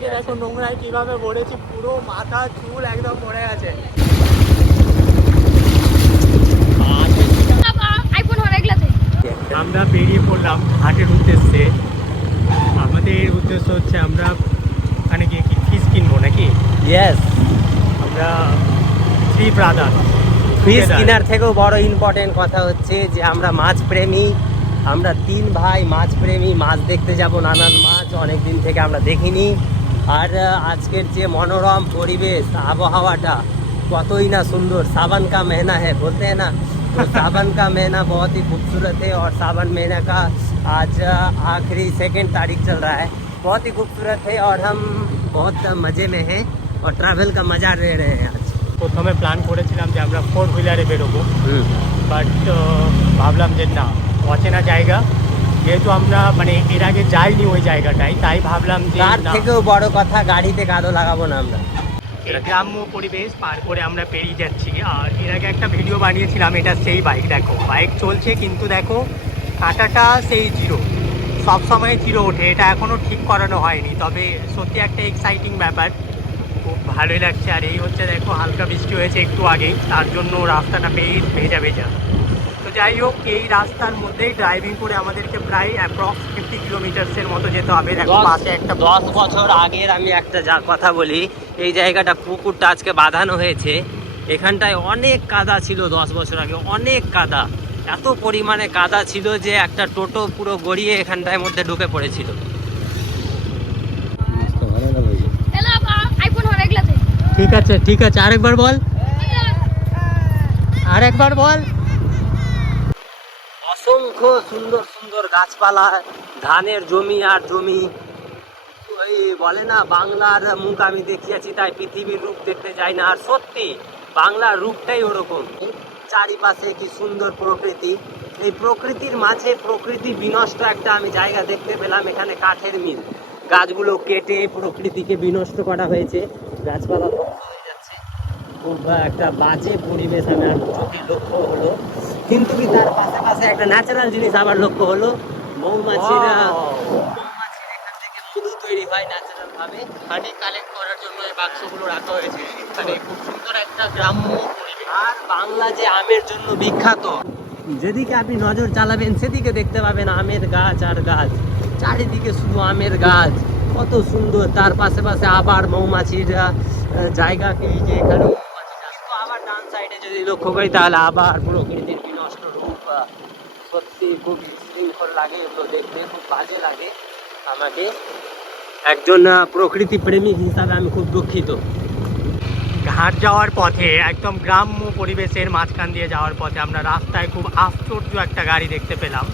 যে দেখো নোংরায় কিভাবে ভরেছি, পুরো মাথা চুল একদম ভরে গেছে। আমরা বেরিয়ে পড়লাম হাটের উদ্দেশ্যে। আমাদের উদ্দেশ্য হচ্ছে আমরা ওখানে গিয়ে কি ফিশ কিনবো নাকি? ইয়েস, আমরা থ্রি ব্রাদার। ফিশ কেনার থেকেও বড় ইম্পর্টেন্ট কথা হচ্ছে যে আমরা মাছ প্রেমী, আমরা 3 ভাই মাছ প্রেমী। মাছ দেখতে যাব, নানান মাছ অনেক দিন থেকে আমরা দেখিনি। আর আজকের যে মনোরম পরিবেশ, আবহাওয়াটা কতই না সুন্দর। सावन का महीना है बोलते हैं ना, तो सावन का महीना बहुत ही खूबसूरत है। और सावन महीना का आज आखिरी 2 तारीख चल रहा है, बहुत ही खूबसूरत है और हम बहुत मज़े में हैं और ट्रैवल का मज़ा ले रहे हैं। आज প্রথমে প্ল্যান করেছিলাম যে আমরা 4 হুইলারে বেরোবো, বাট ভাবলাম যে না, অচেনা জায়গা, যেহেতু আমরা মানে এর আগে যাইনি ওই জায়গাটায়, তাই ভাবলাম যে তার থেকেও বড় কথা গাড়িতে কাদো লাগাবো না আমরা। গ্রাম্য পরিবেশ পার করে আমরা পেরিয়ে যাচ্ছি। আর এর আগে একটা ভিডিও বানিয়েছিলাম, এটা সেই বাইক। দেখো বাইক চলছে কিন্তু দেখো কাঁটাটা সেই জিরো, সবসময় জিরো ওঠে। এটা এখনও ঠিক করানো হয়নি, তবে সত্যি একটা এক্সাইটিং ব্যাপার, খুব ভালোই লাগছে। আর এই হচ্ছে দেখো হালকা বৃষ্টি হয়েছে একটু আগেই, তার জন্য রাস্তাটা বেশ ভেজা ভেজা। তো যাই হোক, এই রাস্তার মধ্যেই ড্রাইভিং করে আমাদেরকে প্রায় অ্যাপ্রক্স 50 কিলোমিটার্সের মতো যেতে হবে। দেখো পাশে একটা 10 বছর আগের আমি একটা যা কথা বলি, এই জায়গাটা পুকুরটা আজকে বাঁধানো হয়েছে। এখানটায় অনেক কাদা ছিল 10 বছর আগে, অনেক কাদা, এত পরিমাণে কাদা ছিল যে একটা টোটো পুরো গড়িয়ে এখানটায় মধ্যে ঢুকে পড়েছিল। ঠিক আছে ঠিক আছে, আরেকবার বল, আরেকবার বল। অসংখ্য সুন্দর সুন্দর গাছপালা, ধানের জমি আর জমি। ওই বলে না, বাংলার মুখ আমি দেখিয়েছি তাই পৃথিবীর রূপ দেখতে যাই না। আর সত্যি বাংলার রূপটাই ওরকম। চারিপাশে কি সুন্দর প্রকৃতি, এই প্রকৃতির মাঝে প্রকৃতি বিনষ্ট একটা আমি জায়গা দেখতে পেলাম। এখানে কাঠের মিল, গাছগুলো কেটে প্রকৃতিকে বিনষ্ট করা হয়েছে, গাছপালা ধ্বংস হয়ে যাচ্ছে। খুব একটা বাজে পরিবেশ আমার চোখে লক্ষ্য হলো। কিন্তু কি তার পাশে একটা ন্যাচারাল জিনিস আবার লক্ষ্য হলো, মৌমাছিরা এখান থেকে মধু তৈরি হয় ন্যাচারাল ভাবে। হানি কালেক্ট করার জন্য এই বাক্সগুলো রাখা হয়েছে এখানে। খুব সুন্দর একটা গ্রাম্য পরিবেশ। আর বাংলা যে আমের জন্য বিখ্যাত, যেদিকে আপনি নজর চালাবেন সেদিকে দেখতে পাবেন আমের গাছ আর গাছ, চারিদিকে শুধু আমের গাছ, কত সুন্দর। তার পাশে পাশে আবার মৌমাছির জায়গা, এই যে এখানে মৌমাছি চাষ। তো আবার ডান সাইডে যদি লক্ষ্য করি তাহলে আবার প্রকৃতির বিনষ্ট রূপ। সত্যি খুব বিশৃঙ্খল লাগে এগুলো দেখতে, খুব বাজে লাগে আমাকে। একজন প্রকৃতি প্রেমী হিসাবে আমি খুব দুঃখিত। ঘাট যাওয়ার পথে, একদম গ্রাম্য পরিবেশের মাঝখান দিয়ে যাওয়ার পথে আমরা রাস্তায় খুব আশ্চর্য একটা গাড়ি দেখতে পেলাম।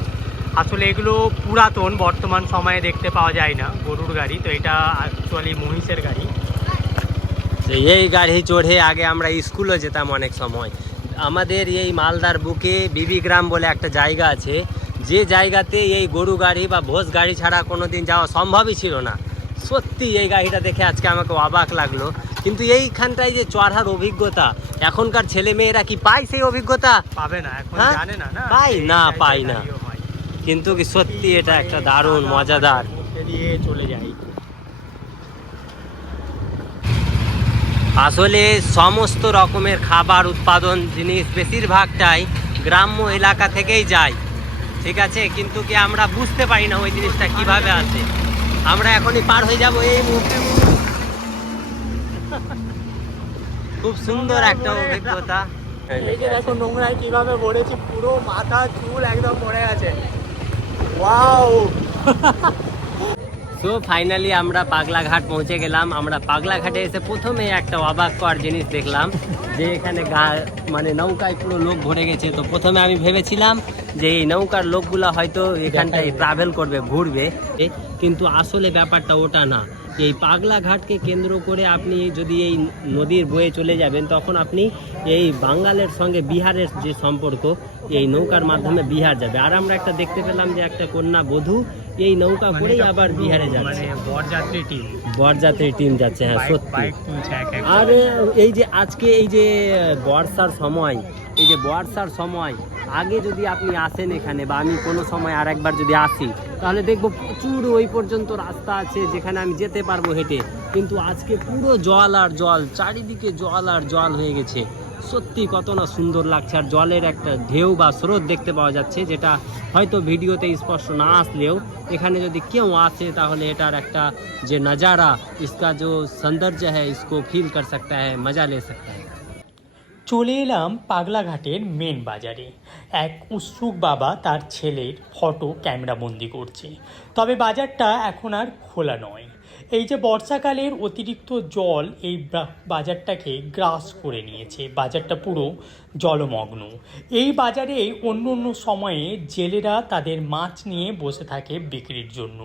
আসলে এগুলো পুরাতন, বর্তমান সময়ে দেখতে পাওয়া যায় না, গরুর গাড়ি। তো এটা অ্যাকচুয়ালি মহিষের গাড়ি। এই গাড়ি চড়ে আগে আমরা স্কুলে যেতাম অনেক সময়। আমাদের এই মালদার বুকে বিবি গ্রাম বলে একটা জায়গা আছে, যে জায়গাতে এই গরু গাড়ি বা ভোজ গাড়ি ছাড়া কোনোদিন যাওয়া সম্ভবই ছিল না। সত্যি এই গাড়িটা দেখে আজকে আমাকে অবাক লাগলো। কিন্তু এইখানটায় যে চড়ার অভিজ্ঞতা, এখনকার ছেলে মেয়েরা কি পায় সেই অভিজ্ঞতা? পাবে না, এখন জানে না। পাই না। কিন্তু কি সত্যি এটা একটা দারুণ মজাদার। দিয়ে চলে যাই। আসলে সমস্ত রকমের খাবার উৎপাদন জিনিস বেশিরভাগটাই গ্রাম্য এলাকা থেকেই যায়, ঠিক আছে? কিন্তু কি আমরা বুঝতে পারি না ওই জিনিসটা কিভাবে আসে। আমরা এখনই পার হয়ে যাব এই মুহূর্তে। খুব সুন্দর একটা অভিজ্ঞতা। এই যে দেখো নোংরায় কিভাবে ভরেছি, পুরো মাথা চুল একদম ভরে গেছে। ওয়াও। তো ফাইনালি আমরা পাগলাঘাট পৌঁছে গেলাম। আমরা পাগলাঘাটে এসে প্রথমে একটা অবাক কর জিনিস দেখলাম, যে এখানে মানে নৌকায় পুরো লোক ভরে গেছে। তো প্রথমে আমি ভেবেছিলাম যে এই নৌকার লোকগুলো হয়তো এখানটায় ট্রাভেল করবে, ঘুরবে, কিন্তু আসলে ব্যাপারটা ওটা না। এই পাগলাঘাটকে কেন্দ্র করে আপনি যদি এই নদীর বয়ে চলে যাবেন, তখন আপনি এই বাঙালের সঙ্গে বিহারের যে সম্পর্ক, এই নৌকার মাধ্যমে বিহার যাবে। আর আমরা একটা দেখতে পেলাম যে একটা কন্যা বধূ এই নৌকা করেই আবার বিহারে যাচ্ছে। বরযাত্রী টিম যাচ্ছে। হ্যাঁ সত্যি। আর এই যে আজকে এই যে বর্ষার সময়, আগে যদি আপনি আসেন এখানে বা আমি কোনো সময় আর একবার যদি আসি তাহলে দেখবো প্রচুর ওই পর্যন্ত রাস্তা আছে যেখানে আমি যেতে পারবো হেঁটে, কিন্তু আজকে পুরো জল আর জল, চারিদিকে জল আর জল হয়ে গেছে। সত্যি কত না সুন্দর লাগছে, আর জলের একটা ঢেউ বা স্রোত দেখতে পাওয়া যাচ্ছে, যেটা হয়তো ভিডিওতে স্পষ্ট না আসলেও এখানে যদি কেউ আসে তাহলে এটার একটা যে নজারা, इसका जो सौंदर्य है इसको फील कर सकता है, मजा ले सकता है। চলে এলাম পাগলাঘাটের মেন বাজারে। এক উৎসুক বাবা তার ছেলের ফটো ক্যামেরাবন্দি করছে। তবে বাজারটা এখন আর খোলা নয়। এই যে বর্ষাকালের অতিরিক্ত জল এই বাজারটাকে গ্রাস করে নিয়েছে, বাজারটা পুরো জলমগ্ন। এই বাজারে অন্য অন্য সময়ে জেলেরা তাদের মাছ নিয়ে বসে থাকে বিক্রির জন্য।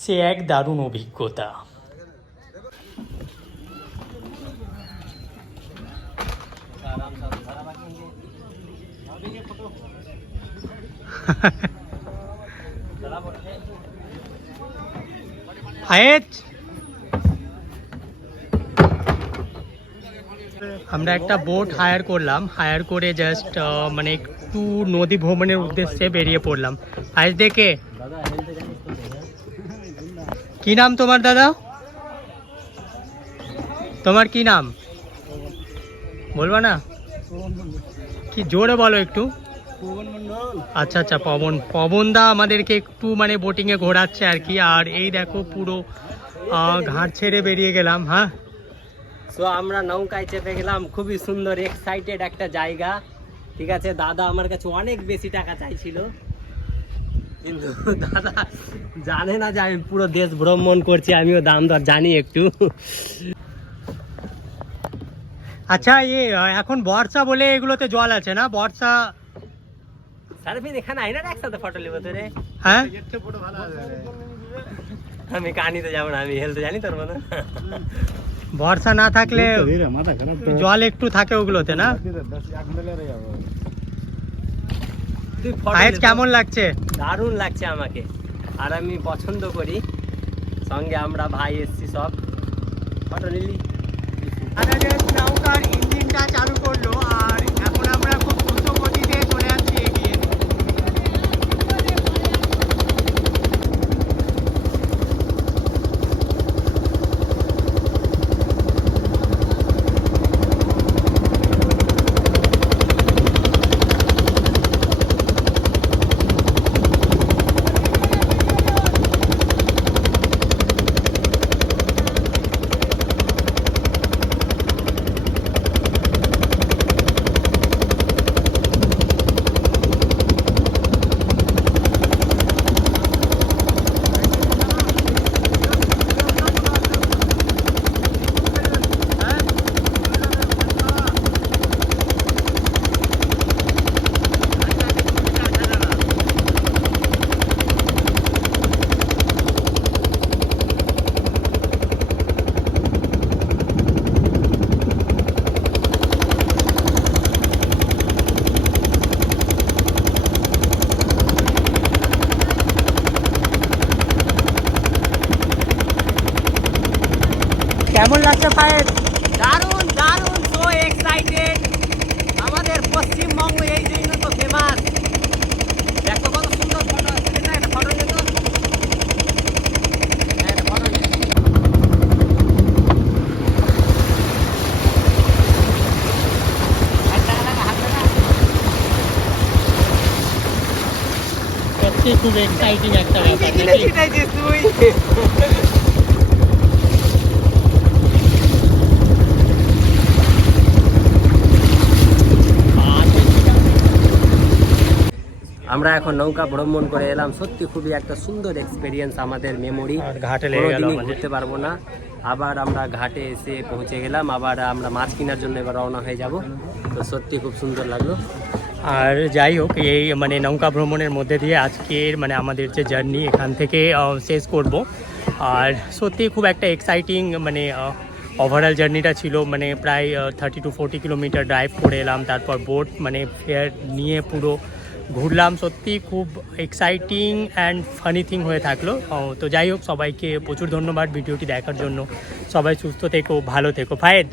সে এক দারুণ অভিজ্ঞতা। হায়েত, আমরা একটা বোট হায়ার করলাম, হায়ার করে জাস্ট মানে একটু নদী ভ্রমণের উদ্দেশ্যে বেরিয়ে পড়লাম। আজ দেখে কি নাম তোমার দাদা? তোমার কি নাম বলবা না? কি জোরে বলো একটু। আচ্ছা আচ্ছা, পবনদা আমাদেরকে একটু মানে বোটিংয়ে ঘোরাচ্ছে আর কি। আর এই দেখো পুরো ঘাট ছেড়ে বেরিয়ে গেলাম। হ্যাঁ, তো আমরা নৌকায় চেপে গেলাম, খুবই সুন্দর এক্সাইটেড একটা জায়গা। ঠিক আছে, দাদা আমার কাছে অনেক বেশি টাকা চাইছিল, কিন্তু দাদা জানে না যে আমি পুরো দেশ ভ্রমণ করছি, আমিও দাম দর জানি একটু। আচ্ছা, এখন বর্ষা বলে এগুলোতে জল আছে না? বর্ষা সার্ফিন এখানে আই না, একসাথে ফটো নেবো তো রে। হ্যাঁ, আমি কানিতে যাবো না, আমি হেলতে জানি তোর মনে। বর্ষা না থাকলে জল একটু থাকে ওগুলোতে না? কেমন লাগছে? দারুণ লাগছে আমাকে, আর আমি পছন্দ করি। সঙ্গে আমরা ভাই এসছি সব, ফটো নিলি। নৌকার ইঞ্জিনটা চালু করলো আর এখন আমরা খুব দ্রুত গতিতে চলে যাচ্ছি এগিয়ে। কেমন লাগছে ফায়েজ? দারুণ দারুণ, সো এক্সাইটেড। আমাদের পশ্চিমবঙ্গ এই জন্য তো ফেমাস। দেখো কত সুন্দর ফটো আসছে না, একটা ফটো নিয়ে তো। হ্যাঁ, একটা ফটো নিয়ে। সত্যি খুব এক্সাইটিং একটা ব্যাপার। সেটাই তুই। আমরা এখন নৌকা ভ্রমণ করে এলাম, সত্যি খুবই একটা সুন্দর এক্সপেরিয়েন্স, আমাদের মেমোরি। ঘাটে লেগে গেল, ঘুরতে পারবো না। আবার আমরা ঘাটে এসে পৌঁছে গেলাম, আবার আমরা মাছ কেনার জন্য এবার রওনা হয়ে যাব। তো সত্যি খুব সুন্দর লাগলো। আর যাই হোক, এই মানে নৌকা ভ্রমণের মধ্যে দিয়ে আজকের মানে আমাদের যে জার্নি এখান থেকে শেষ করব। আর সত্যি খুব একটা এক্সাইটিং মানে ওভারঅল জার্নিটা ছিল। মানে প্রায় 30 to 40 কিলোমিটার ড্রাইভ করে এলাম, তারপর বোট মানে ফেয়ার নিয়ে পুরো ঘুরলাম। সত্যি খুব এক্সাইটিং অ্যান্ড ফানি থিং হয়ে থাকলো। তো যাই হোক, সবাইকে প্রচুর ধন্যবাদ ভিডিওটি দেখার জন্য। সবাই সুস্থ থেকো, ভালো থেকো। ফায়েজ।